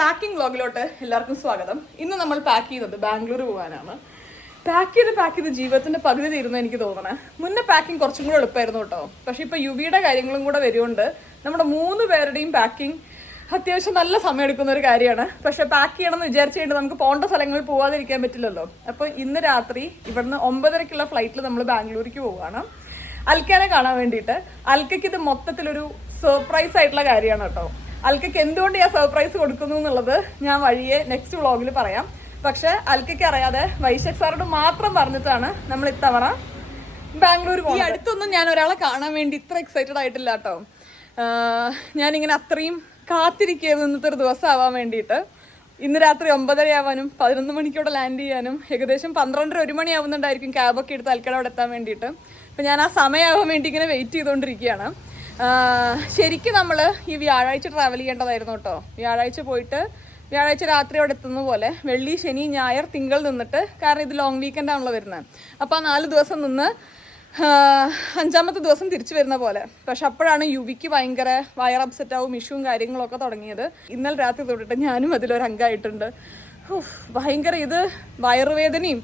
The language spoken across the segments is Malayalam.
പാക്കിംഗ് വ്ലോഗിലോട്ട് എല്ലാവർക്കും സ്വാഗതം. ഇന്ന് നമ്മൾ പാക്ക് ചെയ്തത് ബാംഗ്ലൂർ പോകാനാണ്. പാക്ക് ചെയ്ത് ജീവിതത്തിന്റെ പകുതി തീരുന്ന എനിക്ക് തോന്നണേ. മുന്നേ പാക്കിംഗ് കുറച്ചും കൂടെ എളുപ്പമായിരുന്നു കേട്ടോ. പക്ഷെ ഇപ്പൊ യുവിയുടെ കാര്യങ്ങളും കൂടെ വരുകൊണ്ട് നമ്മുടെ 3 പേരുടെയും പാക്കിംഗ് അത്യാവശ്യം നല്ല സമയം എടുക്കുന്ന ഒരു കാര്യമാണ്. പക്ഷെ പാക്ക് ചെയ്യണമെന്ന് വിചാരിച്ചു കഴിഞ്ഞാൽ നമുക്ക് പോകേണ്ട സ്ഥലങ്ങളിൽ പോകാതിരിക്കാൻ പറ്റില്ലല്ലോ. അപ്പോൾ ഇന്ന് രാത്രി ഇവിടുന്ന് 9:30-ക്കുള്ള ഫ്ലൈറ്റിൽ നമ്മൾ ബാംഗ്ലൂർക്ക് പോവുകയാണ് അൽക്കനെ കാണാൻ വേണ്ടിയിട്ട്. അൽക്കയ്ക്ക് ഇത് മൊത്തത്തിലൊരു സർപ്രൈസ് ആയിട്ടുള്ള കാര്യമാണ് കേട്ടോ. അൽക്കയ്ക്ക് എന്തുകൊണ്ട് ഞാൻ സർപ്രൈസ് കൊടുക്കുന്നു എന്നുള്ളത് ഞാൻ വഴിയെ നെക്സ്റ്റ് വ്ളോഗിൽ പറയാം. പക്ഷെ അൽക്കയ്ക്ക് അറിയാതെ വൈശാഖ് സാറോട് മാത്രം പറഞ്ഞിട്ടാണ് നമ്മൾ ഇത്തവണ ബാംഗ്ലൂർ പോകുന്നത്. ഈ അടുത്തൊന്നും ഞാൻ ഒരാളെ കാണാൻ വേണ്ടി ഇത്ര എക്സൈറ്റഡ് ആയിട്ടില്ല കേട്ടോ. ഞാനിങ്ങനെ അത്രയും കാത്തിരിക്കുകയായിരുന്നു ഇന്നത്തെ ഒരു ദിവസം ആവാൻ വേണ്ടിയിട്ട്. ഇന്ന് രാത്രി 9:30 ആവാനും 11 മണിക്കോടെ ലാൻഡ് ചെയ്യാനും ഏകദേശം 12-1 മണി ആവുന്നുണ്ടായിരിക്കും ക്യാബൊക്കെ എടുത്ത് അൽക്കയുടെ അവിടെ എത്താൻ വേണ്ടിയിട്ട്. അപ്പം ഞാൻ ആ സമയമാവാൻ വേണ്ടി ഇങ്ങനെ വെയിറ്റ് ചെയ്തുകൊണ്ടിരിക്കുകയാണ്. ശരിക്കും നമ്മൾ ഈ വ്യാഴാഴ്ച ട്രാവൽ ചെയ്യേണ്ടതായിരുന്നു കേട്ടോ. വ്യാഴാഴ്ച പോയിട്ട് വ്യാഴാഴ്ച രാത്രി അവിടെ എത്തുന്ന പോലെ വെള്ളി, ശനി, ഞായർ, തിങ്കൾ നിന്നിട്ട്, കാരണം ഇത് ലോങ് വീക്കെൻഡ് ആണല്ലോ വരുന്നത്. അപ്പോൾ ആ 4 ദിവസം നിന്ന് 5ാമത്തെ ദിവസം തിരിച്ചു വരുന്ന പോലെ. പക്ഷെ അപ്പോഴാണ് യുവിക്ക് ഭയങ്കര വയർ അപ്സെറ്റ് ആവും, ഇഷ്യൂവും കാര്യങ്ങളൊക്കെ തുടങ്ങിയത്. ഇന്നലെ രാത്രി തൊട്ടിട്ട് ഞാനും അതിലൊരംഗമായിട്ടുണ്ട്. ഭയങ്കര ഇത് വയറുവേദനയും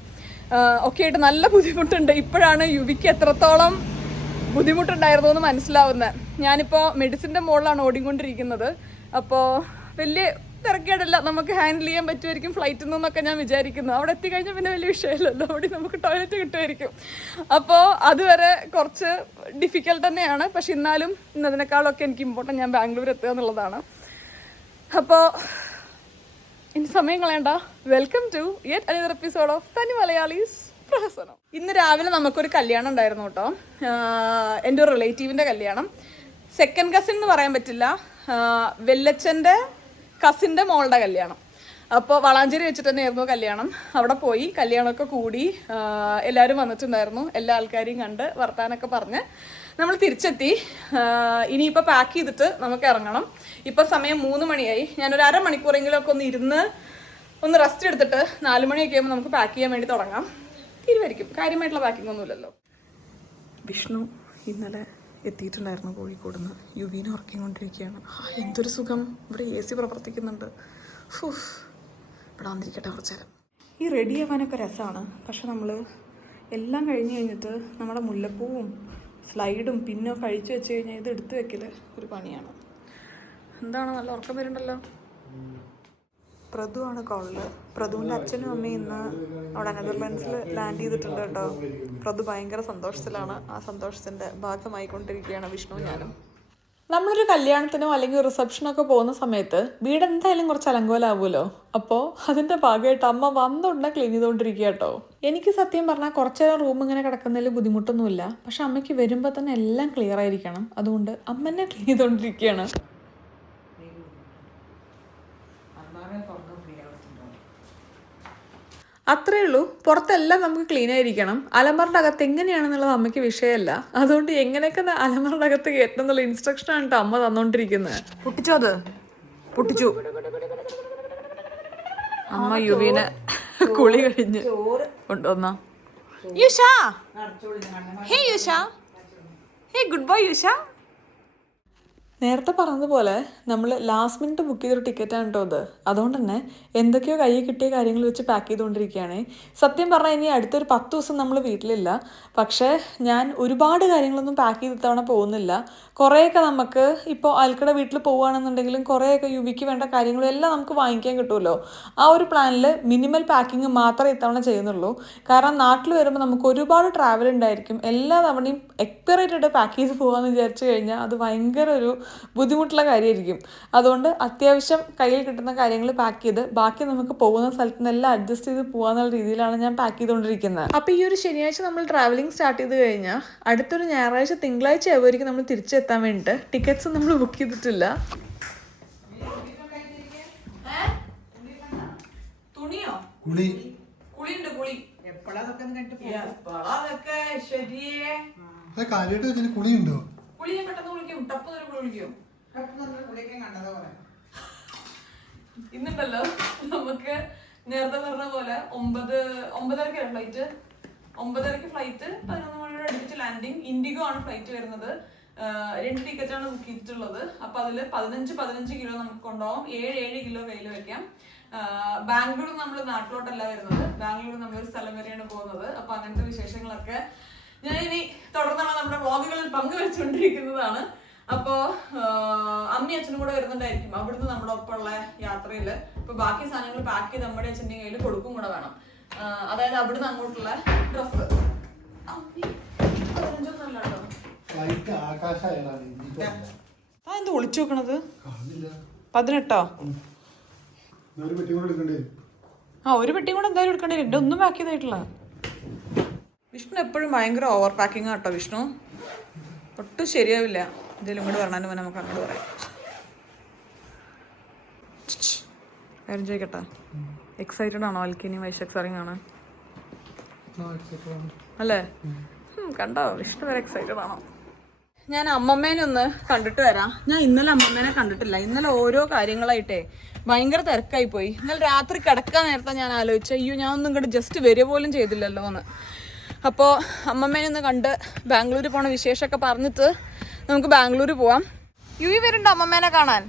ഒക്കെ ആയിട്ട് നല്ല ബുദ്ധിമുട്ടുണ്ട്. ഇപ്പോഴാണ് യുവിക്ക് എത്രത്തോളം ബുദ്ധിമുട്ടുണ്ടായിരുന്നു എന്ന് മനസ്സിലാവുന്നത്. ഞാനിപ്പോൾ മെഡിസിൻ്റെ മുകളിലാണ് ഓടിക്കൊണ്ടിരിക്കുന്നത്. അപ്പോൾ വലിയ തിരക്കേടില്ല, നമുക്ക് ഹാൻഡിൽ ചെയ്യാൻ പറ്റുമായിരിക്കും ഫ്ലൈറ്റിൽ നിന്നൊക്കെ ഞാൻ വിചാരിക്കുന്നു. അവിടെ എത്തിക്കഴിഞ്ഞാൽ പിന്നെ വലിയ വിഷയമില്ലല്ലോ, അവിടെ നമുക്ക് ടോയ്ലറ്റ് കിട്ടുമായിരിക്കും. അപ്പോൾ അതുവരെ കുറച്ച് ഡിഫിക്കൽട്ട് തന്നെയാണ്. പക്ഷെ എന്നാലും ഇന്നതിനേക്കാളൊക്കെ എനിക്ക് ഇമ്പോർട്ടൻറ്റ് ഞാൻ ബാംഗ്ലൂർ എത്തുക എന്നുള്ളതാണ്. അപ്പോൾ ഇനി സമയം കളയണ്ട, welcome to yet another episode of തനി മലയാളീസ് പ്രഹസനം. ഇന്ന് രാവിലെ നമുക്കൊരു കല്യാണം ഉണ്ടായിരുന്നു കേട്ടോ. എൻ്റെ ഒരു റിലേറ്റീവിൻ്റെ കല്യാണം. സെക്കൻഡ് കസിൻ എന്ന് പറയാൻ പറ്റില്ല, വെല്ലച്ചൻ്റെ കസിൻ്റെ മോളുടെ കല്യാണം. അപ്പോൾ വളാഞ്ചേരി വെച്ചിട്ട് തന്നെയായിരുന്നു കല്യാണം. അവിടെ പോയി കല്യാണമൊക്കെ കൂടി എല്ലാവരും വന്നിട്ടുണ്ടായിരുന്നു. എല്ലാ ആൾക്കാരെയും കണ്ട് വർത്താനൊക്കെ പറഞ്ഞ് നമ്മൾ തിരിച്ചെത്തി. ഇനിയിപ്പോൾ പാക്ക് ചെയ്തിട്ട് നമുക്ക് ഇറങ്ങണം. ഇപ്പോൾ സമയം 3 മണിയായി. ഞാനൊരു അരമണിക്കൂറെങ്കിലും ഒക്കെ ഒന്ന് റെസ്റ്റ് എടുത്തിട്ട് 4 മണിയൊക്കെ ആകുമ്പോൾ നമുക്ക് പാക്ക് ചെയ്യാൻ വേണ്ടി തുടങ്ങാം. തീരുമാനിക്കും, കാര്യമായിട്ടുള്ള പാക്കിംഗ് ഒന്നുമില്ലല്ലോ. വിഷ്ണു ഇന്നലെ എത്തിയിട്ടുണ്ടായിരുന്നു കോഴിക്കോട് നിന്ന്. യുവീനെ ഉറക്കിക്കൊണ്ടിരിക്കുകയാണ്. എന്തൊരു സുഖം, ഇവിടെ AC പ്രവർത്തിക്കുന്നുണ്ട്. ഇവിടെ വന്നിരിക്കട്ടെ കുറച്ച് നേരം. ഈ റെഡി ആവാനൊക്കെ രസമാണ്. പക്ഷെ നമ്മൾ എല്ലാം കഴിഞ്ഞ് കഴിഞ്ഞിട്ട് നമ്മുടെ മുല്ലപ്പൂവും സ്ലൈഡും പിന്നോ കഴിച്ചു വെച്ച് കഴിഞ്ഞാൽ ഇത് എടുത്തു വെക്കൽ ഒരു പണിയാണ്. എന്താണ്, നല്ല ഉറക്കം വരുന്നുണ്ടല്ലോ. പ്രതു ആണ് കോളിൽ. പ്രതുവിൻ്റെ അച്ഛനും അമ്മയും ഇന്ന് അവിടെ നെതർലാൻഡ്സിൽ ലാൻഡ് ചെയ്തിട്ടുണ്ട് കേട്ടോ. പ്രതു ഭയങ്കര സന്തോഷത്തിലാണ്. ആ സന്തോഷത്തിൻ്റെ ഭാഗമായിക്കൊണ്ടിരിക്കുകയാണ് വിഷ്ണു ഞാനും. നമ്മളൊരു കല്യാണത്തിനോ അല്ലെങ്കിൽ റിസപ്ഷനോ ഒക്കെ പോകുന്ന സമയത്ത് വീട് എന്തായാലും കുറച്ച് അലങ്കോലാവുമല്ലോ. അപ്പോൾ അതിൻ്റെ ഭാഗമായിട്ട് അമ്മ വന്നുകൊണ്ട് ക്ലീൻ ചെയ്തുകൊണ്ടിരിക്കുക കേട്ടോ. എനിക്ക് സത്യം പറഞ്ഞാൽ കുറച്ച് നേരം റൂം ഇങ്ങനെ കിടക്കുന്നതിൽ ബുദ്ധിമുട്ടൊന്നുമില്ല. പക്ഷെ അമ്മയ്ക്ക് വരുമ്പോൾ തന്നെ എല്ലാം ക്ലിയർ ആയിരിക്കണം. അതുകൊണ്ട് അമ്മ തന്നെ ക്ലീൻ ചെയ്തുകൊണ്ടിരിക്കുകയാണ്. അത്രയേ ഉള്ളൂ. പുറത്തെല്ലാം നമുക്ക് ക്ലീൻ ആയിരിക്കണം. അലമാറിൻ്റെ അകത്ത് എങ്ങനെയാണെന്നുള്ളത് അമ്മയ്ക്ക് വിഷയമല്ല. അതുകൊണ്ട് എങ്ങനെയൊക്കെ അലമാറിൻ്റെ അകത്ത് കയറ്റണം എന്നുള്ള ഇൻസ്ട്രക്ഷനാണ് കേട്ടോ അമ്മ തന്നോണ്ടിരിക്കുന്നത്. പൊട്ടിച്ചോ, അത് പൊട്ടിച്ചു. അമ്മ യുവീനെ കുളി കഴിഞ്ഞ് കൊണ്ടുവന്ന യുഷ. ഹേ യുഷ, ഹേ ഗുഡ് ബോയ് യുഷ. നേരത്തെ പറഞ്ഞതുപോലെ നമ്മൾ ലാസ്റ്റ് മിനിറ്റ് ബുക്ക് ചെയ്തൊരു ടിക്കറ്റാണ് കേട്ടോ അത്. അതുകൊണ്ട് തന്നെ എന്തൊക്കെയോ കയ്യിൽ കിട്ടിയ കാര്യങ്ങൾ വെച്ച് പാക്ക് ചെയ്തുകൊണ്ടിരിക്കുകയാണ്. സത്യം പറഞ്ഞാൽ ഇനി അടുത്തൊരു 10 ദിവസം നമ്മൾ വീട്ടിലില്ല. പക്ഷേ ഞാൻ ഒരുപാട് കാര്യങ്ങളൊന്നും പാക്ക് ചെയ്ത് തവണ പോകുന്നില്ല. കുറേയൊക്കെ നമുക്ക് ഇപ്പോൾ അൽക്കയുടെ വീട്ടിൽ പോവുകയാണെന്നുണ്ടെങ്കിലും കുറേയൊക്കെ യുവിക്ക് വേണ്ട കാര്യങ്ങളും എല്ലാം നമുക്ക് വാങ്ങിക്കാൻ കിട്ടുമല്ലോ. ആ ഒരു പ്ലാനിൽ മിനിമൽ പാക്കിങ് മാത്രമേ ഇത്തവണ ചെയ്യുന്നുള്ളൂ. കാരണം നാട്ടിൽ വരുമ്പോൾ നമുക്ക് ഒരുപാട് ട്രാവൽ ഉണ്ടായിരിക്കും. എല്ലാ തവണയും എക്സ്പെറേറ്റഡ് പാക്ക് ചെയ്ത് പോകാമെന്ന് വിചാരിച്ചു കഴിഞ്ഞാൽ അത് ഭയങ്കര ഒരു ബുദ്ധിമുട്ടുള്ള കാര്യമായിരിക്കും. അതുകൊണ്ട് അത്യാവശ്യം കയ്യിൽ കിട്ടുന്ന കാര്യങ്ങൾ പാക്ക് ചെയ്ത് ബാക്കി നമുക്ക് പോകുന്ന സ്ഥലത്ത് നിന്നെല്ലാം അഡ്ജസ്റ്റ് ചെയ്ത് പോകാന്നുള്ള രീതിയിലാണ് ഞാൻ പാക്ക് ചെയ്തുകൊണ്ടിരിക്കുന്നത്. അപ്പോൾ ഈ ഒരു ശനിയാഴ്ച നമ്മൾ ട്രാവലിംഗ് സ്റ്റാർട്ട് ചെയ്ത് കഴിഞ്ഞാൽ അടുത്തൊരു ഞായറാഴ്ച തിങ്കളാഴ്ച ആവുമായിരിക്കും നമ്മൾ തിരിച്ചെത്താൻ വേണ്ടിയിട്ട്. ടിക്കറ്റ്സ് നമ്മൾ ബുക്ക് ചെയ്തിട്ടില്ല. ഇന്നുണ്ടല്ലോ നമുക്ക് നേരത്തെ പറഞ്ഞ പോലെ 9:30 ഫ്ലൈറ്റ്. 9:30 ഫ്ലൈറ്റ്, 11 മണിയോടെ അടുപ്പിച്ച് ലാൻഡിങ്. ഇൻഡിഗോ ആണ് ഫ്ലൈറ്റ് വരുന്നത്. 2 ടിക്കറ്റാണ് ബുക്ക് ചെയ്തിട്ടുള്ളത്. അപ്പൊ അതിൽ 15 കിലോ നമുക്ക് കൊണ്ടുപോകാം, 7 കിലോ കയ്യിൽ വെക്കാം. ബാംഗ്ലൂർ നമ്മൾ നാട്ടിലോട്ടല്ല വരുന്നത്, ബാംഗ്ലൂർ നമ്മളൊരു സ്ഥലം വരെയാണ് പോകുന്നത്. അപ്പൊ അങ്ങനത്തെ വിശേഷങ്ങളൊക്കെ ഞാൻ ഇനി തുടർന്നുള്ള നമ്മുടെ വ്ളോഗുകളിൽ പങ്കുവെച്ചുകൊണ്ടിരിക്കുന്നതാണ്. അപ്പോ അമ്മയും അച്ഛനും കൂടെ വരുന്നുണ്ടായിരിക്കും അവിടുന്ന് നമ്മുടെ ഒപ്പമുള്ള യാത്രയില്. ഇപ്പൊ ബാക്കി സാധനങ്ങൾ പാക്ക് ചെയ്ത് നമ്മുടെ അച്ഛൻ്റെ കയ്യിൽ കൊടുക്കും കൂടെ വേണം. അതായത് അവിടുന്ന് അങ്ങോട്ടുള്ള ഡ്രസ്സ്. എന്ത് ഒളിച്ചു വെക്കണത്? 18? ഒരു പെട്ടിയും കൂടെ എന്തായാലും എടുക്കേണ്ടി വരും. എന്റെ ഒന്നും പാക്ക് ചെയ്തായിട്ടില്ല. വിഷ്ണു എപ്പോഴും ഭയങ്കര ഓവർ പാക്കിംഗ് ആട്ടോ വിഷ്ണു, ഒട്ടും ശരിയാവില്ല. എന്തെങ്കിലും ഇങ്ങോട്ട് പറഞ്ഞാലും നമുക്ക് അങ്ങോട്ട് പറയാം. കാര്യം ചോദിക്കട്ടെ, എക്സൈറ്റഡ് ആണോ അൽക്കിനി വൈശാഖ് സാറിങ് കാണാൻ? അല്ലേ? കണ്ടോ, വിഷ്ണു വരെ എക്സൈറ്റഡ് ആണോ? ഞാൻ അമ്മമ്മേനെ ഒന്ന് കണ്ടിട്ട് വരാം. ഞാൻ ഇന്നലെ അമ്മമ്മേനെ കണ്ടിട്ടില്ല. ഇന്നലെ ഓരോ കാര്യങ്ങളായിട്ടേ ഭയങ്കര തിരക്കായി പോയി. ഇന്നലെ രാത്രി കിടക്കാൻ നേരത്തെ ഞാൻ ആലോചിച്ചു, അയ്യോ ഞാൻ ഒന്നും ഇങ്ങോട്ട് ജസ്റ്റ് വരിക പോലും ചെയ്തില്ലല്ലോ എന്ന്. അപ്പോൾ അമ്മമ്മേനെ ഒന്ന് കണ്ട് ബാംഗ്ലൂർ പോണ വിശേഷമൊക്കെ പറഞ്ഞിട്ട് നമുക്ക് ബാംഗ്ലൂർ പോവാം. വരുന്നുണ്ടോ അമ്മമ്മേനെ കാണാൻ?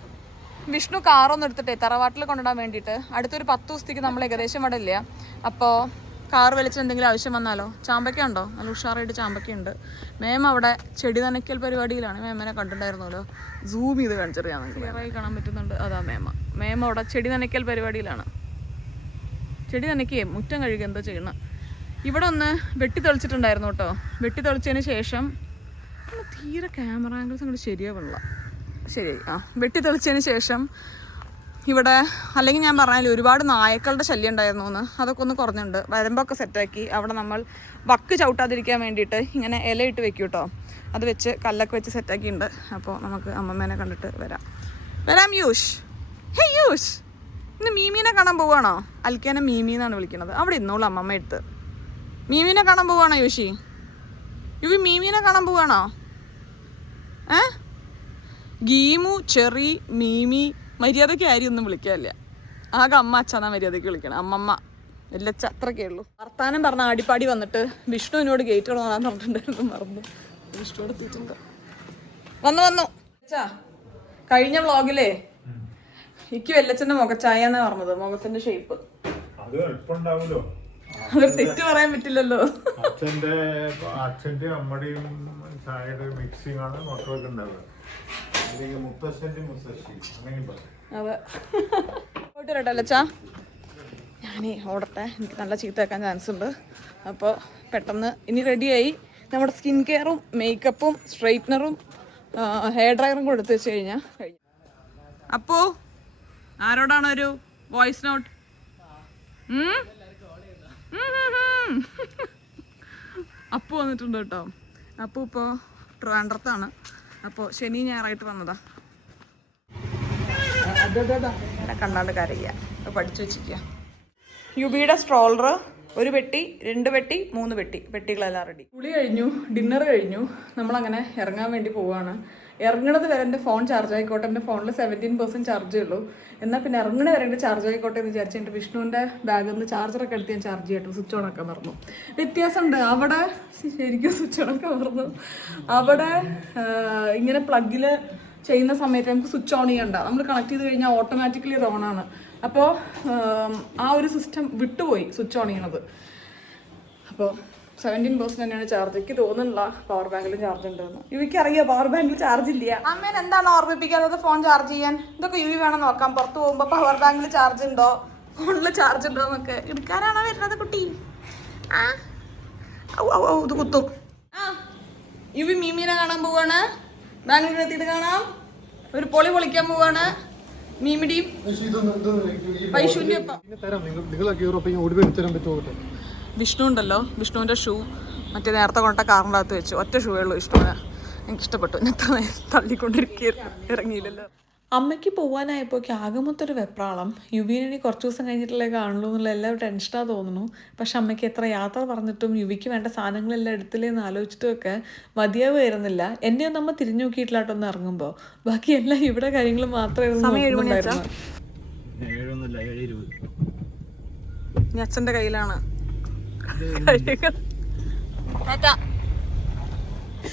വിഷ്ണു കാറൊന്നും എടുത്തിട്ടേ തറവാട്ടിൽ കൊണ്ടുവിടാൻ വേണ്ടിയിട്ട് അടുത്തൊരു 10 ദിവസത്തേക്ക് നമ്മൾ ഏകദേശം ഇവിടെ ഇല്ല. അപ്പോൾ കാർ വലിച്ച് എന്തെങ്കിലും ആവശ്യം വന്നാലോ? ചാമ്പയ്ക്ക ഉണ്ടോ? നല്ല ഉഷാറായിട്ട് ചാമ്പയ്ക്കുണ്ട്. മേമ അവിടെ ചെടി നനയ്ക്കൽ പരിപാടിയിലാണ്. മേമനെ കണ്ടിട്ടുണ്ടായിരുന്നല്ലോ, സൂം ചെയ്ത് കാണിച്ചറിയാം, ക്ലിയറായി കാണാൻ പറ്റുന്നുണ്ട്. അതാ മേമ അവിടെ ചെടി നനയ്ക്കൽ പരിപാടിയിലാണ്. ചെടി നനയ്ക്കുകയും മുറ്റം കഴുകുക എന്തോ ചെയ്യണം. ഇവിടെ ഒന്ന് വെട്ടി തെളിച്ചിട്ടുണ്ടായിരുന്നു കേട്ടോ. വെട്ടി തെളിച്ചതിന് ശേഷം തീരെ ക്യാമറ ആംഗിൾസ് അങ്ങോട്ട് ശരിയാവണില്ല. ശരിയായി. വെട്ടി തെളിച്ചതിന് ശേഷം ഇവിടെ, അല്ലെങ്കിൽ ഞാൻ പറഞ്ഞാൽ ഒരുപാട് നായക്കളുടെ ശല്യം ഉണ്ടായിരുന്നു എന്ന്, അതൊക്കെ ഒന്ന് കുറഞ്ഞുണ്ട്. വരമ്പൊക്കെ സെറ്റാക്കി. അവിടെ നമ്മൾ വക്ക് ചവിട്ടാതിരിക്കാൻ വേണ്ടിയിട്ട് ഇങ്ങനെ ഇലയിട്ട് വെക്കും കേട്ടോ. അത് വെച്ച് കല്ലൊക്കെ വെച്ച് സെറ്റാക്കിയിട്ടുണ്ട്. അപ്പോൾ നമുക്ക് അമ്മമ്മേനെ കണ്ടിട്ട് വരാം. യൂഷ്, ഹേ യൂഷ്, ഇന്ന് മീമീനെ കാണാൻ പോവുകയാണോ? അൽക്കേനെ മീമി എന്നാണ് വിളിക്കുന്നത്. അവിടെ ഇരുന്നോളൂ അമ്മമ്മ എടുത്ത്. മീമീനെ കാണാൻ പോവുകയാണോ യൂഷി? മീമീനെ കാണാൻ പോവുകയാണോ? ഗീമു, ചെറി, മീമി, മര്യാദയ്ക്ക് ആരും ഒന്നും വിളിക്കാനില്ല. ആകെ അമ്മ അച്ഛനാ മര്യാദയ്ക്ക് വിളിക്കണം. അമ്മമ്മ വല്ലച്ച അത്രക്കേ ഉള്ളൂ. വർത്താനം പറഞ്ഞ ആടിപ്പാടി വന്നിട്ട് വിഷ്ണുവിനോട് ഗേറ്റ് തുറന്നാൻ പറഞ്ഞിട്ടുണ്ടായിരുന്നു, മറന്നു. വിഷ്ണു എടുത്തിട്ടുണ്ട്. വന്നു കഴിഞ്ഞ വ്ളോഗിലേ എനിക്ക് വെല്ലച്ചന്റെ മുഖച്ചായ എന്നാ പറഞ്ഞത്. മുഖത്തിന്റെ ഷേപ്പ് അതൊരു തെറ്റ് പറയാൻ പറ്റില്ലല്ലോ. അച്ഛന്റെ അമ്മയുടെയും ചായയുടെ മിക്സിംഗ് ആണ് മക്കളൊക്കെ ഉണ്ടാവുക. അതെ, പോയിട്ട് വരട്ടെ അല്ലച്ചാ. ഞാനേ ഓടട്ടെ, എനിക്ക് നല്ല ചീത്ത വെക്കാൻ ചാൻസ് ഉണ്ട്. അപ്പോൾ പെട്ടെന്ന് ഇനി റെഡിയായി നമ്മുടെ സ്കിൻ കെയറും മേക്കപ്പും സ്ട്രെയിറ്റ്നറും ഹെയർ ഡ്രയറും കൂടെ എടുത്ത് വെച്ച് കഴിഞ്ഞാൽ കഴിഞ്ഞു. അപ്പോൾ ആരോടാണോ ഒരു വോയിസ് നോട്ട്? അപ്പു വന്നിട്ടുണ്ട് കേട്ടോ. അപ്പു ഇപ്പോൾ ട്രിവാൻഡ്രത്താണ്. അപ്പോൾ ശനി ഞായറായിട്ട് വന്നതാ. കണ്ടാണ്ട് കരയ്യ പഠിച്ചു വെച്ചിരിക്കുക. യുബിയുടെ സ്ട്രോളർ 1 പെട്ടി, 2 പെട്ടി, 3 പെട്ടി, പെട്ടികളെല്ലാം റെഡി. കുളി കഴിഞ്ഞു, ഡിന്നർ കഴിഞ്ഞു. നമ്മളങ്ങനെ ഇറങ്ങാൻ വേണ്ടി പോവുകയാണ്. ഇറങ്ങണത് വരെ എൻ്റെ ഫോൺ ചാർജ് ആയിക്കോട്ടെ. എൻ്റെ ഫോണിൽ 17% ചാർജേ ഉള്ളൂ. എന്നാൽ പിന്നെ ഇറങ്ങണ വരെ എൻ്റെ ചാർജ് ആയിക്കോട്ടെ എന്ന് വിചാരിച്ചിട്ട് വിഷ്ണുവിൻ്റെ ബാഗിൽ നിന്ന് ചാർജറൊക്കെ എടുത്ത് ഞാൻ ചാർജ് ചെയ്തിട്ട് സ്വിച്ച് ഓൺ ആക്കാൻ മറന്നു. വ്യത്യാസമുണ്ട്. അവിടെ ശരിക്കും സ്വിച്ച് ഓൺ ആക്കാൻ മറന്നു. അവിടെ ഇങ്ങനെ പ്ലഗിൽ ചെയ്യുന്ന സമയത്ത് നമുക്ക് സ്വിച്ച് ഓൺ ചെയ്യണ്ട. നമ്മൾ കണക്ട് ചെയ്ത് കഴിഞ്ഞാൽ ഓട്ടോമാറ്റിക്കലി അത് ഓണാണ്. അപ്പോൾ ആ ഒരു സിസ്റ്റം വിട്ടുപോയി സ്വിച്ച് ഓൺ ചെയ്യണത്. അപ്പോൾ 17% തന്നെയാണ് ചാർജ്. എനിക്ക് തോന്നുന്നില്ല പവർ ബാങ്കിലും ചാർജ് ഉണ്ടെന്ന്. യുവിക്ക് അറിയാം പവർ ബാങ്കിൽ ചാർജ് ഇല്ല. അമ്മേൻ എന്താണ് ഓർമ്മിപ്പിക്കാത്തത് ഫോൺ ചാർജ് ചെയ്യാൻ? ഇതൊക്കെ യുവി വേണം നോക്കാം. പുറത്ത് പോകുമ്പോൾ പവർ ബാങ്കിൽ ചാർജ് ഉണ്ടോ, ഫോണിൽ ചാർജ് ഉണ്ടോ എന്നൊക്കെ എടുക്കാനാണോ വരുന്നത് കുട്ടി? ഇത് കുത്തും. യുവി മീമീനെ കാണാൻ പോവാണ്. ബാംഗ്ലൂർ എത്തിയിട്ട് കാണാം. ഒരു പൊളി പൊളിക്കാൻ പോവാണ്. മീമിടിയും പൈശൂന്റെ ഒപ്പം. വിഷ്ണു ഉണ്ടല്ലോ, വിഷ്ണുവിൻ്റെ ഷൂ മറ്റേ നേരത്തെ കൊണ്ട കാറിൻ്റെ അകത്ത് വെച്ചു. ഒറ്റ ഷൂവേ ഉള്ളൂ വിഷ്ണുവിന്. എനിക്കിഷ്ടപ്പെട്ടു. എന്നെ തള്ളിക്കൊണ്ടിരിക്കുകയായിരുന്നു, ഇറങ്ങിയില്ലല്ലോ. അമ്മയ്ക്ക് പോകാനായപ്പോൾ ആകെ മൊത്തൊരു വെപ്രാളം. യുവിനെ കുറച്ച് ദിവസം കഴിഞ്ഞിട്ടല്ലേ കാണുള്ളൂ എന്നുള്ള എല്ലാവരും ടെൻഷനാ തോന്നുന്നു. പക്ഷെ അമ്മയ്ക്ക് എത്ര യാത്ര പറഞ്ഞിട്ടും യുവിക്ക് വേണ്ട സാധനങ്ങളെല്ലാം എടുത്തില്ലേന്ന് ആലോചിച്ചിട്ടുമൊക്കെ മതിയാവുമായിരുന്നില്ല. എന്നെ ഒന്നും അമ്മ തിരിഞ്ഞു നോക്കിയിട്ടില്ല കേട്ടോ ഒന്ന് ഇറങ്ങുമ്പോൾ. ബാക്കി എല്ലാം ഇവിടെ കാര്യങ്ങൾ മാത്രമായിരുന്നു. അച്ഛൻ്റെ കയ്യിലാണ്.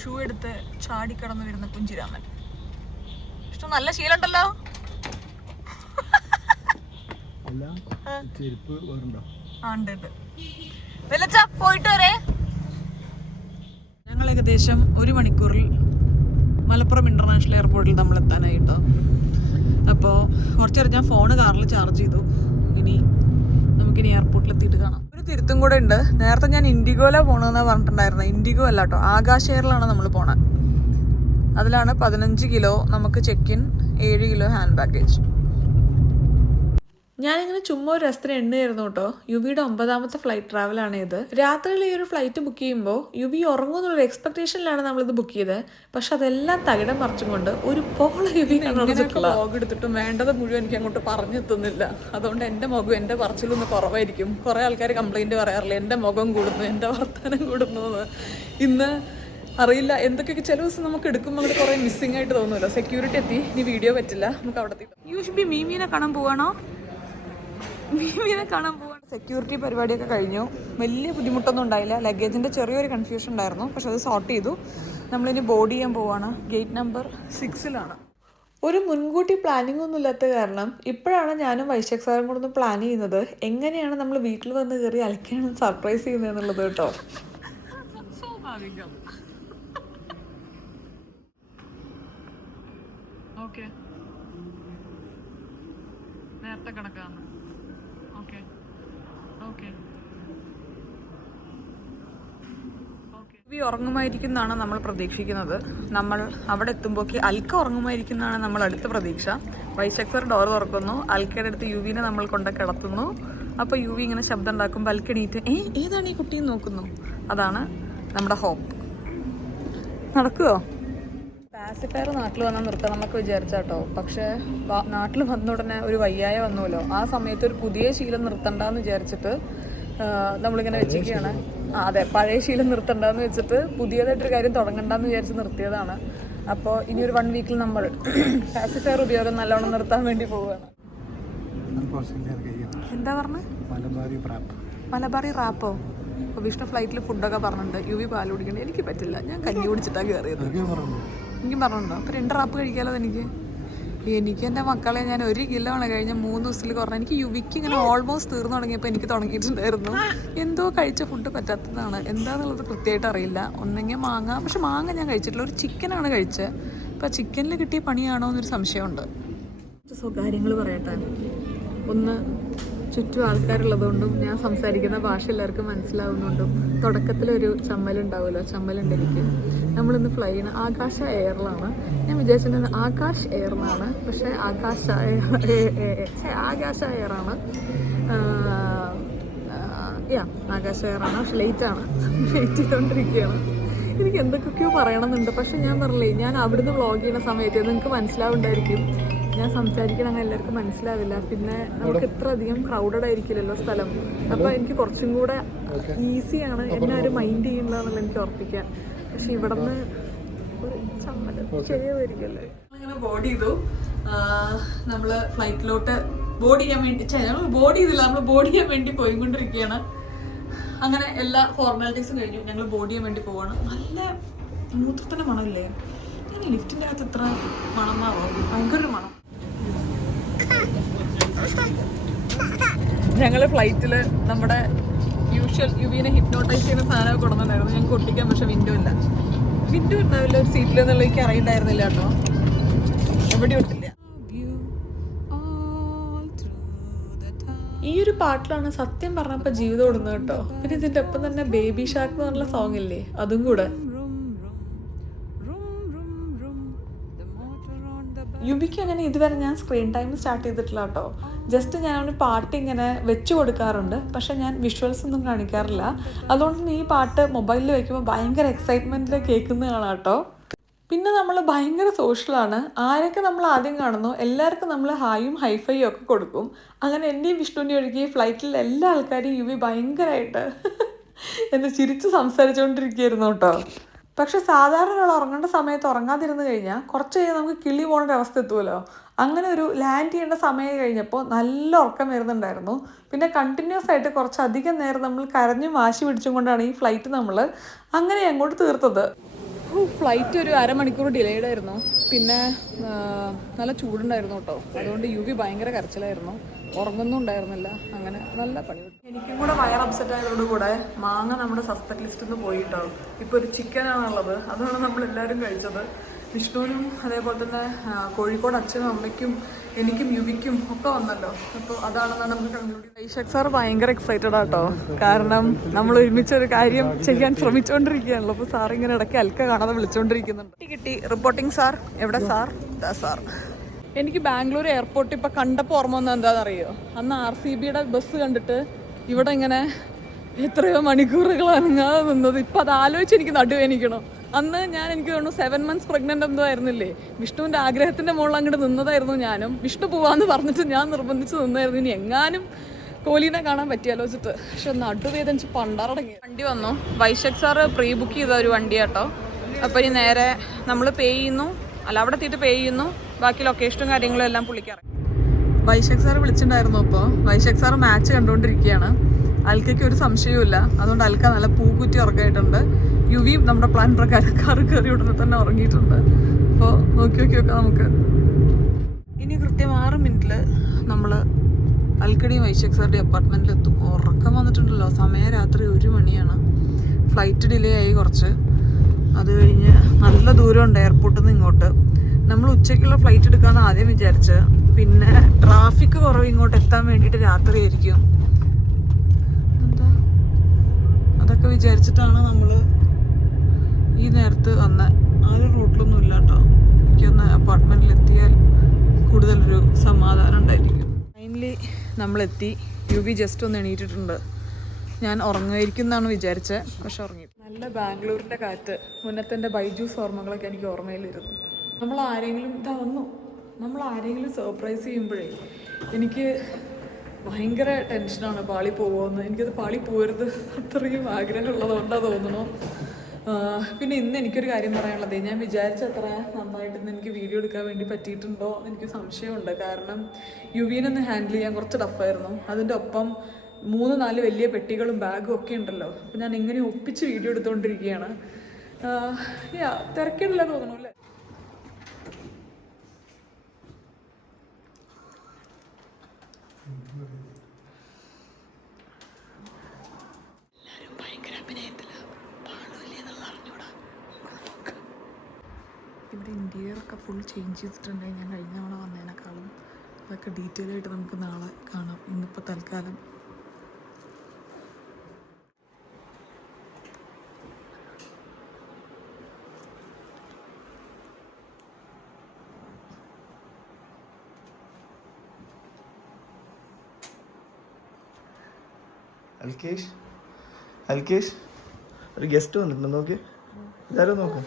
ഷൂ എടുത്ത് ചാടിക്കടന്ന് വരുന്ന കുഞ്ചിരാമൻ. ഇഷ്ടം നല്ല ശീലമുണ്ടല്ലോ. പോയിട്ട് വരെ. ഞങ്ങൾ ഏകദേശം 1 മണിക്കൂറിൽ മലപ്പുറം ഇന്റർനാഷണൽ എയർപോർട്ടിൽ നമ്മൾ എത്താനായിട്ടോ. അപ്പോൾ കുറച്ച് നേരം ഞാൻ ഫോണ് കാറിൽ ചാർജ് ചെയ്തു. ഇനി നമുക്കിനി എയർപോർട്ടിൽ എത്തിയിട്ട് കാണാം. ഒരു തിരുത്തും കൂടെ ഉണ്ട്. നേരത്തെ ഞാൻ ഇൻഡിഗോയിലാണ് പോകണമെന്നാണ് പറഞ്ഞിട്ടുണ്ടായിരുന്നത്. ഇൻഡിഗോ അല്ല കേട്ടോ, ആകാശ് എയറിലാണ് നമ്മൾ പോണത്. അതിലാണ് 15 കിലോ നമുക്ക് check in, 7 kilo hand baggage. ഞാനിങ്ങനെ ചുമ്മാ ഒരു രസത്തിന് എണ്ണയായിരുന്നു കേട്ടോ. യുവിയുടെ 9ാമത്തെ ഫ്ലൈറ്റ് ട്രാവലാണ് ഇത്. രാത്രിയിൽ ഈ ഒരു ഫ്ലൈറ്റ് ബുക്ക് ചെയ്യുമ്പോൾ യുവി ഉറങ്ങുമെന്നുള്ളൊരു എക്സ്പെക്ടേഷനിലാണ് നമ്മളിത് ബുക്ക് ചെയ്തത്. പക്ഷെ അതെല്ലാം തകിടം മറിച്ചും കൊണ്ട് ഒരു പോള യുവി വ്ലോഗ് എടുത്തിട്ടും വേണ്ടത് മുഴുവൻ എനിക്ക് അങ്ങോട്ട് പറഞ്ഞെത്തുന്നില്ല. അതുകൊണ്ട് എൻ്റെ മുഖം എൻ്റെ പറച്ചിലൊന്ന് കുറവായിരിക്കും. കുറേ ആൾക്കാർ കംപ്ലൈൻറ്റ് പറയാറില്ല, എൻ്റെ മുഖം കൂടുന്നു, എൻ്റെ വർത്തമാനം കൂടുന്നു എന്ന്. ഇന്ന് അറിയില്ല എന്തൊക്കെയൊക്കെ ചില ദിവസം നമുക്ക് എടുക്കുമ്പോൾ അങ്ങോട്ട് കുറേ മിസ്സിംഗ് ആയിട്ട് തോന്നുമല്ലോ. സെക്യൂരിറ്റി എത്തി, ഇനി വീഡിയോ പറ്റില്ല, നമുക്ക് അവിടെ എത്തി. യൂഷ്ബി മീമീനെ കാണാൻ പോവാണോ? മീമീനെ കാണാൻ പോവാണ്. സെക്യൂരിറ്റി പരിപാടിയൊക്കെ കഴിഞ്ഞു. വലിയ ബുദ്ധിമുട്ടൊന്നും ഉണ്ടായില്ല. ലഗേജിൻ്റെ ചെറിയൊരു കൺഫ്യൂഷൻ ഉണ്ടായിരുന്നു, പക്ഷെ അത് സോർട്ട് ചെയ്തു. നമ്മളിനി ബോർഡ് ചെയ്യാൻ പോവാണ്. ഗേറ്റ് നമ്പർ 6-ലാണ്. ഒരു മുൻകൂട്ടി പ്ലാനിങ് ഒന്നും ഇല്ലാത്ത കാരണം ഇപ്പോഴാണ് ഞാനും വൈശാഖ് സാറും കൂടെ ഒന്ന് പ്ലാൻ ചെയ്യുന്നത് എങ്ങനെയാണ് നമ്മൾ വീട്ടിൽ വന്ന് കയറി അലക്കാണ് സർപ്രൈസ് ചെയ്യുന്നത് എന്നുള്ളത് കേട്ടോ. സ്വാഭാവികം. ഓക്കെ, നേരത്തെ കണക്കാണ്. Okay okay okay. ഉറങ്ങുമായിരിക്കും എന്നാണ് നമ്മൾ പ്രതീക്ഷിക്കുന്നത്. നമ്മൾ അവിടെ എത്തുമ്പോഴേക്ക് അൽക്ക ഉറങ്ങുമായിരിക്കും എന്നാണ് നമ്മൾ അടുത്ത പ്രതീക്ഷ. വൈശാഖ് സർ ഡോർ തുറക്കുന്നു, അൽക്കയുടെ അടുത്ത് യുവിനെ നമ്മൾ കൊണ്ട് കിടത്തുന്നു. അപ്പോൾ യുവി ഇങ്ങനെ ശബ്ദം ഉണ്ടാക്കുമ്പോൾ അൽക്ക എണീറ്റ് ഏതാണ് ഈ കുട്ടിയെന്ന് നോക്കുന്നു. അതാണ് നമ്മുടെ ഹോപ്പ്. നടക്കുമോ? പാസിഫയർ നാട്ടിൽ വന്നാൽ നിർത്താൻ നമുക്ക് വിചാരിച്ചാട്ടോ. പക്ഷേ നാട്ടിൽ വന്ന ഉടനെ ഒരു വയ്യായ വന്നുവല്ലോ. ആ സമയത്ത് ഒരു പുതിയ ശീലം നിർത്തണ്ടെന്ന് വിചാരിച്ചിട്ട് നമ്മളിങ്ങനെ വെച്ചിരിക്കുകയാണ്. അതെ, പഴയ ശീലം നിർത്തണ്ടെന്ന് വെച്ചിട്ട് പുതിയതായിട്ടൊരു കാര്യം തുടങ്ങണ്ടെന്ന് വിചാരിച്ച് നിർത്തിയതാണ്. അപ്പോൾ ഇനി ഒരു 1 വീക്കിൽ നമ്മൾ പാസിഫയർ ഉപയോഗം നല്ലോണം നിർത്താൻ വേണ്ടി പോവുകയാണ്. എന്താ പറഞ്ഞത്? മലബാറി റാപ്പോ? അപ്പോൾ വിഷ്ണു ഫ്ലൈറ്റിൽ ഫുഡൊക്കെ പറഞ്ഞിട്ടുണ്ട്. യുവി പാൽ കുടിക്കണ്ടേ? എനിക്ക് പറ്റില്ല, ഞാൻ കഞ്ഞി കുടിച്ചിട്ടാണ് കയറിയത്. എനിക്കും പറഞ്ഞിട്ടുണ്ടോ? അപ്പോൾ 2 റാപ്പ് കഴിക്കാമല്ലോ എനിക്ക് എൻ്റെ മക്കളെ ഞാൻ 1 കിലോ ആണ് കഴിഞ്ഞ 3 ദിവസത്തിൽ കുറഞ്ഞ. എനിക്ക് യുവിക്ക് ഇങ്ങനെ ഓൾമോസ്റ്റ് തീർന്നു തുടങ്ങിയപ്പോൾ എനിക്ക് തുടങ്ങിയിട്ടുണ്ടായിരുന്നു. എന്തോ കഴിച്ച ഫുഡ് പറ്റാത്തതാണ്. എന്താണെന്നുള്ളത് കൃത്യമായിട്ട് അറിയില്ല. ഒന്നെങ്കിൽ മാങ്ങ, പക്ഷെ മാങ്ങ ഞാൻ കഴിച്ചിട്ടില്ല. ഒരു ചിക്കനാണ് കഴിച്ചത്. അപ്പോൾ ചിക്കനിൽ കിട്ടിയ പണിയാണോ എന്നൊരു സംശയമുണ്ട്. കാര്യങ്ങൾ പറയട്ടെ. ഒന്ന്, ചുറ്റും ആൾക്കാരുള്ളതുകൊണ്ടും ഞാൻ സംസാരിക്കുന്ന ഭാഷ എല്ലാവർക്കും മനസ്സിലാവുന്നുണ്ടും തുടക്കത്തിലൊരു ചമ്മലുണ്ടാവുമല്ലോ, ചമ്മലുണ്ട് എനിക്ക്. നമ്മളിന്ന് ഫ്ലൈ ചെയ്യണ ആകാശ എയറിലാണ്. ഞാൻ വിചാരിച്ചിട്ടുണ്ടെങ്കിൽ ആകാശ് എയർ എന്നാണ്, പക്ഷേ ആകാശ എയറാണ്. ആകാശ എയറാണ്. പക്ഷെ ലേറ്റാണ്, വെയിറ്റ് ചെയ്തുകൊണ്ടിരിക്കുകയാണ്. എനിക്ക് എന്തൊക്കെയോ പറയണമെന്നുണ്ട്. പക്ഷെ ഞാൻ പറഞ്ഞില്ലേ, ഞാൻ അവിടുന്ന് വ്ളോഗ് ചെയ്യുന്ന സമയത്ത് നിങ്ങൾക്ക് മനസ്സിലാവുണ്ടായിരിക്കും ഞാൻ സംസാരിക്കണം, അങ്ങനെ എല്ലാവർക്കും മനസ്സിലാവില്ല. പിന്നെ നമുക്ക് ഇത്ര അധികം ക്രൗഡഡ് ആയിരിക്കില്ലല്ലോ സ്ഥലം. അപ്പോൾ എനിക്ക് കുറച്ചും കൂടെ ഈസിയാണ്, എന്നെ ആരും മൈൻഡ് ചെയ്യണ്ടെന്നുള്ള എനിക്ക് ഉറപ്പിക്കാം. പക്ഷെ ഇവിടെ നിന്ന് ഒരു ചമ്മൽ ശരിയായിരിക്കല്ലേ. അങ്ങനെ ബോർഡ് ചെയ്തു. നമ്മൾ ഫ്ലൈറ്റിലോട്ട് ബോർഡ് ചെയ്യാൻ വേണ്ടി ബോർഡ് ചെയ്തില്ല, നമ്മൾ ബോർഡ് ചെയ്യാൻ വേണ്ടി പോയിക്കൊണ്ടിരിക്കുകയാണ്. അങ്ങനെ എല്ലാ ഫോർമാലിറ്റീസും കഴിഞ്ഞു. ഞങ്ങൾ ബോർഡ് ചെയ്യാൻ വേണ്ടി പോവാണ്. നല്ല മൂത്രത്തിൻ്റെ മണമില്ലേ? ഞാൻ ലിഫ്റ്റിൻ്റെ അകത്ത് ഇത്ര മണമാവോ? ഭയങ്കര മണം. ഞങ്ങൾ ഫ്ലൈറ്റിൽ നമ്മുടെ യൂഷ്വൽ യുവിനെ ഹിപ്നോട്ടൈസ് ചെയ്യുന്ന സാധനമൊക്കെ കൊടുക്കുന്നുണ്ടായിരുന്നു. ഞങ്ങൾക്ക് ഒട്ടിക്കാൻ, പക്ഷെ വിൻഡോ ഉണ്ടാവില്ല ഒരു സീറ്റിൽ എന്നുള്ള എനിക്ക് അറിയണ്ടായിരുന്നില്ല കേട്ടോ. എവിടെ ഒട്ടില്ല. ഈ ഒരു പാട്ടിലാണ് സത്യം പറഞ്ഞപ്പോൾ ജീവിതം ഓടുന്നത് കേട്ടോ. പിന്നെ ഇതിൻ്റെ ഒപ്പം തന്നെ ബേബി ഷാർക്ക് എന്ന് പറഞ്ഞ സോങ് ഇല്ലേ, അതും കൂടെ. യുബിക്ക് അങ്ങനെ ഇതുവരെ ഞാൻ സ്ക്രീൻ ടൈം സ്റ്റാർട്ട് ചെയ്തിട്ടില്ല കേട്ടോ. ജസ്റ്റ് ഞാനൊരു പാട്ട് ഇങ്ങനെ വെച്ച് കൊടുക്കാറുണ്ട്, പക്ഷെ ഞാൻ വിഷ്വൽസ് ഒന്നും കാണിക്കാറില്ല. അതുകൊണ്ട് തന്നെ ഈ പാട്ട് മൊബൈലിൽ വെക്കുമ്പോൾ ഭയങ്കര എക്സൈറ്റ്മെൻറ്റിൽ കേൾക്കുന്ന കാണാം കേട്ടോ. പിന്നെ നമ്മൾ ഭയങ്കര സോഷ്യലാണ്. ആരൊക്കെ നമ്മൾ ആദ്യം കാണുന്നു എല്ലാവർക്കും നമ്മൾ ഹായും ഹൈഫൈയും ഒക്കെ കൊടുക്കും. അങ്ങനെ എൻ്റെയും വിഷ്ണുവിൻ്റെ ഒഴുകി ഫ്ലൈറ്റിൽ എല്ലാ ആൾക്കാരെയും യുവി ഭയങ്കരമായിട്ട് എന്നെ ചിരിച്ച് സംസാരിച്ചുകൊണ്ടിരിക്കുകയായിരുന്നു കേട്ടോ. പക്ഷെ സാധാരണ ഒരാൾ ഉറങ്ങേണ്ട സമയത്ത് ഉറങ്ങാതിരുന്ന് കഴിഞ്ഞാൽ കുറച്ച് കഴിഞ്ഞാൽ നമുക്ക് കിളി പോകേണ്ട അവസ്ഥ എത്തുമല്ലോ. അങ്ങനെ ഒരു ലാൻഡ് ചെയ്യേണ്ട സമയം കഴിഞ്ഞപ്പോൾ നല്ല ഉറക്കം വരുന്നുണ്ടായിരുന്നു. പിന്നെ കണ്ടിന്യൂസ് ആയിട്ട് കുറച്ചധികം നേരം നമ്മൾ കരഞ്ഞും വാശി പിടിച്ചും കൊണ്ടാണ് ഈ ഫ്ലൈറ്റ് നമ്മൾ അങ്ങനെ അങ്ങോട്ട് തീർത്തത്. ഫ്ലൈറ്റ് ഒരു അരമണിക്കൂർ ഡിലേഡ് ആയിരുന്നു. പിന്നെ നല്ല ചൂടുണ്ടായിരുന്നു കേട്ടോ. അതുകൊണ്ട് യുവി ഭയങ്കര കരച്ചിലായിരുന്നു, ഉറങ്ങൊന്നും ഉണ്ടായിരുന്നില്ല. അങ്ങനെ നല്ല പണി. എനിക്കും കൂടെ വയർ അപ്സെറ്റ് ആയതോട് കൂടെ മാങ്ങ നമ്മുടെ സസ്പെക്ട് ലിസ്റ്റിൽ നിന്ന് പോയിട്ടോ. ഇപ്പോൾ ഒരു ചിക്കനാണുള്ളത്, അതാണ് നമ്മളെല്ലാവരും കഴിച്ചത്. വിഷ്ണുവിനും അതേപോലെ തന്നെ കോഴിക്കോട് അച്ഛനും അമ്മയ്ക്കും എനിക്കും യുവിക്കും ഒക്കെ വന്നല്ലോ. അപ്പോൾ അതാണെന്നാണ് നമുക്ക് കൺക്ലൂഡ്. വൈശാഖ് സാർ ഭയങ്കര എക്സൈറ്റഡ് ആട്ടോ. കാരണം നമ്മൾ ഒരുമിച്ചൊരു കാര്യം ചെയ്യാൻ ശ്രമിച്ചുകൊണ്ടിരിക്കുകയാണല്ലോ. അപ്പോൾ സാർ ഇങ്ങനെ ഇടയ്ക്ക് അൽക്ക കാണാതെ വിളിച്ചുകൊണ്ടിരിക്കുന്നുണ്ട്. കിട്ടി റിപ്പോർട്ടിംഗ് സാർ. എവിടെ സാർ? സാർ എനിക്ക് ബാംഗ്ലൂർ എയർപോർട്ട് ഇപ്പോൾ കണ്ടപ്പോൾ ഓർമ്മ വന്നത് എന്താണെന്നറിയോ? അന്ന് RCBയുടെ ബസ് കണ്ടിട്ട് ഇവിടെ ഇങ്ങനെ എത്രയോ മണിക്കൂറുകൾ അനങ്ങാതെ നിന്നത്. ഇപ്പം അത് ആലോചിച്ച് എനിക്ക് നടുവേനിക്കണം. അന്ന് എനിക്ക് തോന്നുന്നു 7 months പ്രഗ്നൻ്റ് എന്തോ ആയിരുന്നില്ലേ. വിഷ്ണുവിൻ്റെ ആഗ്രഹത്തിൻ്റെ മുകളിൽ അങ്ങോട്ട് നിന്നതായിരുന്നു ഞാനും. വിഷ്ണു പോവാന്ന് പറഞ്ഞിട്ട് ഞാൻ നിർബന്ധിച്ച് നിന്നായിരുന്നു. ഇനി എങ്ങാനും കോഹ്ലിനെ കാണാൻ പറ്റിയാലോചിച്ചിട്ട്. പക്ഷെ നടുവേദനിച്ച് പണ്ടാറടങ്ങി. വണ്ടി വന്നു. വൈശാഖ് സാറ് പ്രീ ബുക്ക് ചെയ്ത ഒരു വണ്ടി കേട്ടോ. അപ്പോൾ ഇനി നേരെ നമ്മൾ പേ ചെയ്യുന്നു, അല്ല അവിടെ എത്തിയിട്ട് പേ ചെയ്യുന്നു. ബാക്കി ലൊക്കേഷനും കാര്യങ്ങളും എല്ലാം പുള്ളിക്കാറ്. വൈശാഖ് സാറ് വിളിച്ചിട്ടുണ്ടായിരുന്നു. അപ്പോൾ വൈശാഖ് സാറ് മാച്ച് കണ്ടുകൊണ്ടിരിക്കുകയാണ്. അൽക്കയ്ക്ക് ഒരു സംശയവുമില്ല. അതുകൊണ്ട് അൽക്ക നല്ല പൂക്കുറ്റി ഉറങ്ങായിട്ടുണ്ട്. യുവിയും നമ്മുടെ പ്ലാൻ പ്രകാരം കാറ് കയറി ഉടനെ തന്നെ ഉറങ്ങിയിട്ടുണ്ട്. അപ്പോൾ നോക്കി നോക്കാം നമുക്ക്. ഇനി കൃത്യം 6 മിനിറ്റിൽ നമ്മൾ അൽക്കടിയും വൈശാഖ് സാറിൻ്റെ അപ്പാർട്ട്മെൻറ്റിലെത്തും. ഉറക്കം വന്നിട്ടുണ്ടല്ലോ. സമയം രാത്രി 1 മണിയാണ്. ഫ്ലൈറ്റ് ഡിലേ ആയി കുറച്ച്. അത് കഴിഞ്ഞ് നല്ല ദൂരമുണ്ട് എയർപോർട്ടിൽ നിന്ന് ഇങ്ങോട്ട്. നമ്മൾ ഉച്ചയ്ക്കുള്ള ഫ്ലൈറ്റ് എടുക്കാമെന്ന് ആദ്യം വിചാരിച്ച്. പിന്നെ ട്രാഫിക് കുറവ്, ഇങ്ങോട്ട് എത്താൻ വേണ്ടിയിട്ട് രാത്രി ആയിരിക്കും. എന്താ അതൊക്കെ വിചാരിച്ചിട്ടാണ് നമ്മൾ ഈ നേരത്ത് വന്നത്. ആ ഒരു റൂട്ടിലൊന്നും ഇല്ല കേട്ടോ. എനിക്കൊന്ന് അപ്പാർട്ട്മെൻറ്റിൽ എത്തിയാൽ കൂടുതലൊരു സമാധാനം ഉണ്ടായിരിക്കും. ഫൈനലി നമ്മളെത്തി. യുവി ജസ്റ്റ് ഒന്ന് എണീറ്റിട്ടുണ്ട്. ഞാൻ ഉറങ്ങുമായിരിക്കും എന്നാണ് വിചാരിച്ചത്, പക്ഷെ ഉറങ്ങി. നല്ല ബാംഗ്ലൂരിൻ്റെ കാറ്റ്, മുന്നത്തെ ബൈജൂസ് ഓർമ്മകളൊക്കെ എനിക്ക് ഓർമ്മയിലിരുന്നു. നമ്മൾ ആരെങ്കിലും സർപ്രൈസ് ചെയ്യുമ്പോഴേ എനിക്ക് ഭയങ്കര ടെൻഷനാണ്. പാളി പോകുമെന്ന്. എനിക്കത് പാളി പോരുത് അത്രയും ആഗ്രഹമുള്ളതുകൊണ്ടാണ് തോന്നുന്നു. പിന്നെ ഇന്ന് എനിക്കൊരു കാര്യം പറയാനുള്ളത്, ഞാൻ വിചാരിച്ച അത്ര നന്നായിട്ട് ഇന്ന് എനിക്ക് വീഡിയോ എടുക്കാൻ വേണ്ടി പറ്റിയിട്ടുണ്ടോ എന്ന് എനിക്ക് സംശയമുണ്ട്. കാരണം യുവീനൊന്ന് ഹാൻഡിൽ ചെയ്യാൻ കുറച്ച് ടഫായിരുന്നു. അതിൻ്റെ ഒപ്പം 3-4 വലിയ പെട്ടികളും ബാഗും ഒക്കെ ഉണ്ടല്ലോ. അപ്പോൾ ഞാൻ ഇങ്ങനെ ഒപ്പിച്ച് വീഡിയോ എടുത്തുകൊണ്ടിരിക്കുകയാണ്. തിരക്കിടില്ല തോന്നുന്നു അല്ലേ? ഇവിടെ ഇന്റീരിയറൊക്കെ ഫുൾ ചേഞ്ച് ചെയ്തിട്ടുണ്ട്. ഞാൻ കഴിഞ്ഞ തവണ വന്നതിനേക്കാളും അതൊക്കെ ഡീറ്റെയിൽ ആയിട്ട് നമുക്ക് നാളെ കാണാം. ഇന്നിപ്പോൾ തൽക്കാലം അൽക്കേഷ് ഒരു ഗസ്റ്റ് വന്നിട്ടുണ്ട്. നോക്കി ഇതാരും നോക്ക്.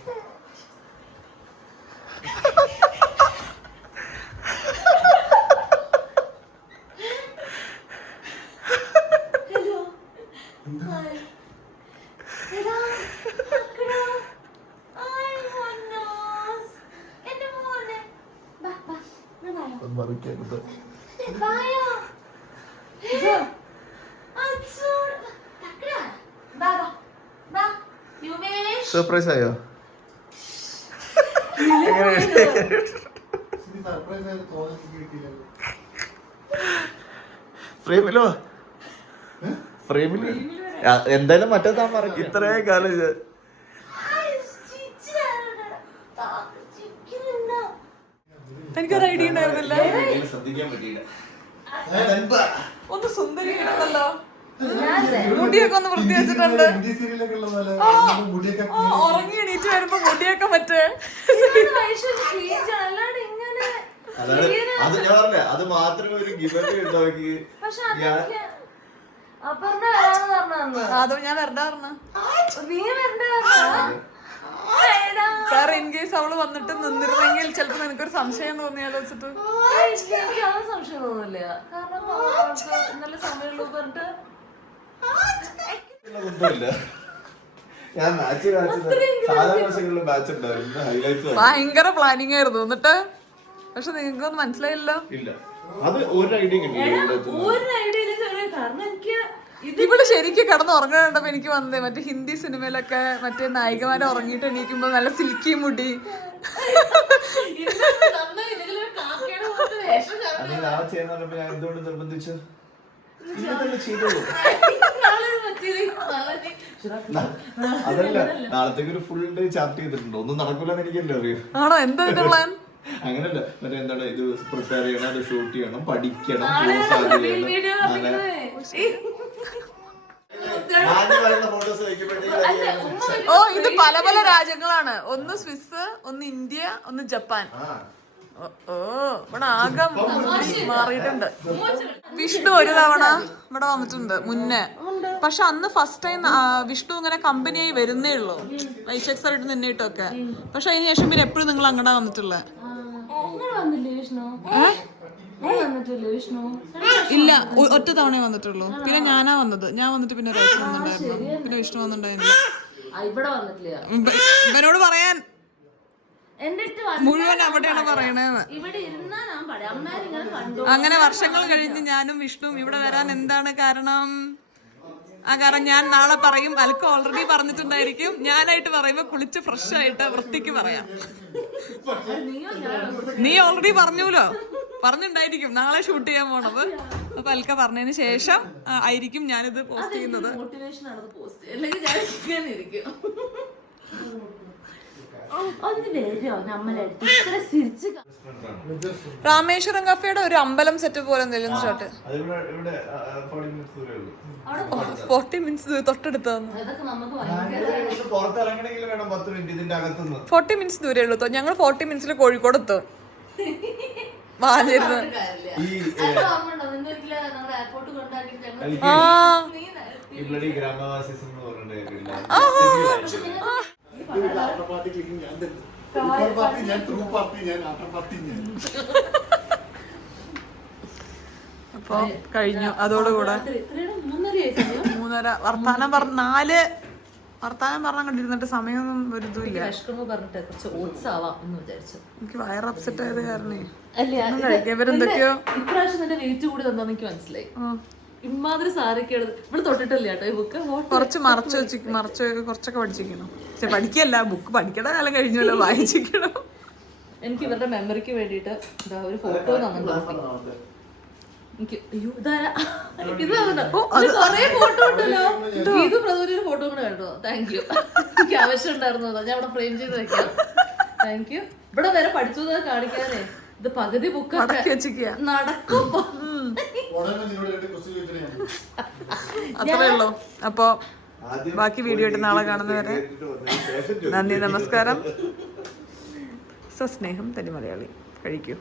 സർപ്രൈസ് ആയോ? ഫ്രെയിമിലോ? ഫ്രെയിമില് എന്തായാലും മറ്റേ താൻ പറ. ഇത്രയും കാലം ഇത് എനിക്കൊരു ഐഡിയ ഉണ്ടായിരുന്നില്ല. ശ്രദ്ധിക്കാൻ പറ്റിയില്ല. ഒന്ന് സുന്ദരിയാണല്ലോ. മുടിയൊക്കെ ഒന്ന് വൃത്തി വെച്ചിട്ടുണ്ട്. ഉറങ്ങി എണീറ്റ് വരുമ്പോ മുടിയൊക്കെ മറ്റേ അത് മാത്രമേ ഒരു ഗിഫ്റ്റ് ഉണ്ടാക്കി. അതോ ഞാൻ വരണ്ട പറഞ്ഞു. സാർ ഇൻ കേസ് അവള് വന്നിട്ട് നിന്നിരുന്നെങ്കിൽ ചിലപ്പോ നിനക്കൊരു സംശയം തോന്നിയാലോ വെച്ചിട്ട്. സംശയം തോന്നില്ല. കാരണം നല്ല സമയമുള്ളൂ പറഞ്ഞിട്ട് ഞാൻ ഭയങ്കര പ്ലാനിങ് ആയിരുന്നു എന്നിട്ട്. പക്ഷെ നിങ്ങൾക്കൊന്നും മനസ്സിലായില്ലോ. ഇല്ല അത് ഒരു ഐഡിയ കിട്ടിയില്ല ഒരു ഐഡിയ ഇല്ല കാരണം എനിക്ക് ഇവള് ശരിക്കും കിടന്ന് ഉറങ്ങണുണ്ടപ്പോ എനിക്ക് വന്നേ മറ്റേ ഹിന്ദി സിനിമയിലൊക്കെ മറ്റേ നായികമാരെ ഉറങ്ങിയിട്ട് എണീക്കുമ്പോ നല്ല സിൽക്കി മുടി. ഞാൻ എന്തുകൊണ്ട് നിർബന്ധിച്ചു അതല്ല നാളത്തേക്ക് ഒരു ഫുൾ ഡേ ചാർട്ട് ചെയ്തിട്ടുണ്ട്. ഒന്നും നടക്കൂലെന്ന് എനിക്കല്ലേ അറിയൂ. ആണോ? എന്താ പ്ലാൻ? അങ്ങനല്ല മറ്റേ എന്താണ് ഇത് പ്രിപ്പയർ ചെയ്യണം, അത് ഷൂട്ട് ചെയ്യണം, പഠിക്കണം, അങ്ങനെ ഓ ഇത് പല പല രാജ്യങ്ങളാണ്. ഒന്ന് സ്വിസ്, ഒന്ന് ഇന്ത്യ, ഒന്ന് ജപ്പാൻ. ഓ ഇവിടെ ആകെ മാറിയിട്ടുണ്ട്. വിഷ്ണു ഒരു തവണ ഇവിടെ വന്നിട്ടുണ്ട് മുന്നേ. പക്ഷെ അന്ന് ഫസ്റ്റ് ടൈം വിഷ്ണു ഇങ്ങനെ കമ്പനിയായി വരുന്നേ ഉള്ളൂ, വൈശാഖ് സാർ ഇട്ട് നിന്നിട്ടൊക്കെ. പക്ഷെ അതിന് ശേഷം പിന്നെ എപ്പോഴും നിങ്ങൾ അങ്ങടാ വന്നിട്ടുള്ളത്? ഇല്ല, ഒറ്റ തവണ വന്നിട്ടുള്ളൂ. പിന്നെ ഞാനാ വന്നത്. ഞാൻ വന്നിട്ട് പിന്നെ ഒരാഴ്ച വന്നിട്ടുണ്ടായിരുന്നു. പിന്നെ വിഷ്ണു വന്നിട്ടുണ്ടായിരുന്നില്ല. ഇവനോട് പറയാൻ മുഴുവൻ അവിടെയാണ് പറയണേന്ന്. അങ്ങനെ വർഷങ്ങൾ കഴിഞ്ഞ് ഞാനും വിഷ്ണുവും ഇവിടെ വരാൻ എന്താണ് കാരണം? ആ കാരണം ഞാൻ നാളെ പറയും. അലക്ക് ഓൾറെഡി പറഞ്ഞിട്ടുണ്ടായിരിക്കും. ഞാനായിട്ട് പറയുമ്പോ കുളിച്ച് ഫ്രഷ് ആയിട്ട് വൃത്തിക്ക് പറയാം. നീ ഓൾറെഡി പറഞ്ഞൂലോ, പറഞ്ഞിട്ടുണ്ടായിരിക്കും നാളെ ഷൂട്ട് ചെയ്യാൻ പോണത്. അപ്പൊ അൽക്ക പറഞ്ഞതിന് ശേഷം ആയിരിക്കും ഞാനിത് പോസ്റ്റ് ചെയ്യുന്നത്. രാമേശ്വരം കഫേയുടെ ഒരു അമ്പലം സെറ്റ് പോലെ എന്തെങ്കിലും ഷോട്ട് 40 മിനിറ്റ്സ് തൊട്ടടുത്താന്ന്. 40 മിനിറ്റ്സ് ദൂരേ ഉള്ളൂ. ഞങ്ങൾ 40 മിനിറ്റ്സിൽ കോഴിക്കോട് എത്തും. വാങ്ങിരുന്നു. അപ്പൊ കഴിഞ്ഞു അതോടുകൂടെ 3:30. വർത്താനം പറഞ്ഞ 4 വർത്താനം പറഞ്ഞാൽ കണ്ടിരുന്നിട്ട് സമയമൊന്നും ഒരു ഇതുമില്ല. എനിക്ക് വയർ അപ്സെറ്റ് ആയത് കാരണേ കഴിക്കാൻ ഇപ്രാവശ്യം നിന്റെ വെയിറ്റ് കൂടി തന്നാന്ന് എനിക്ക് മനസ്സിലായി. ഇമാതിരി സാരൊക്കെ ഇവിടെ തൊട്ടിട്ടില്ല കേട്ടോ ഈ ബുക്ക്. കുറച്ച് മറച്ച് കുറച്ചൊക്കെ പഠിച്ചിരിക്കണം. പക്ഷെ പഠിക്കല്ല, ബുക്ക് പഠിക്കണ കാലം കഴിഞ്ഞല്ലോ, വായിച്ചിരിക്കണം. എനിക്ക് ഇവരുടെ മെമ്മറിക്ക് വേണ്ടിട്ട് ഒരു ഫോട്ടോ തന്നിട്ടുണ്ട്. എനിക്ക് ഇത് കൊറേ ഫോട്ടോ ഉണ്ടല്ലോ. ഇത് പ്രധാന ഒരു ഫോട്ടോ കൂടെ കണ്ടോ? Thank you. എനിക്ക് ആവശ്യം ഉണ്ടായിരുന്നു. ഞാൻ ഇവിടെ ഫ്രെയിം ചെയ്ത് വെക്കാം. Thank you. ഇവിടെ വരെ പഠിച്ചു കാണിക്കാനേ. ഇത് പകുതി ബുക്ക് നടക്കും. അത്രേ ഉള്ളൂ. അപ്പൊ ബാക്കി വീഡിയോ ആയിട്ട് നാളെ കാണുന്നവരെ നന്ദി, നമസ്കാരം. സ്വസ്നേഹം, തനി മലയാളി. കഴിക്കൂ.